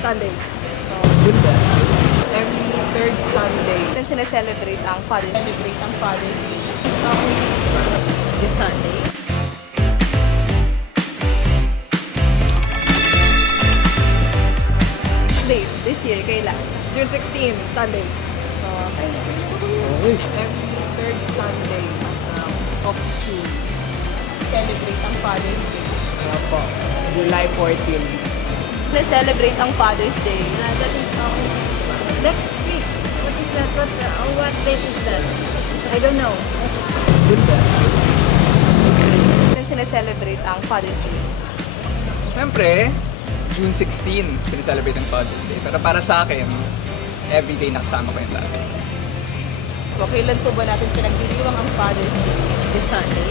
Sunday. Yun ba? Every third Sunday. Then sineselebrate ang Father's Day. Celebrate ang Father's Day. This Sunday. Date, this year, kailan? June 16, Sunday. Okay. Every third Sunday of June. Celebrate ang Father's Day. Ano po? July 14. Sineselebrate ang Father's Day. That is next week. What is that? What date is that? I don't know. Yun ba? Then sineselebrate ang Father's Day. Siyempre, June 16, sineselebrate ang Father's Day. Pero para sa akin, everyday nakasama ko yung tatay. So, kailan po ba natin pinagdiriwang ang Father's Day? This Sunday.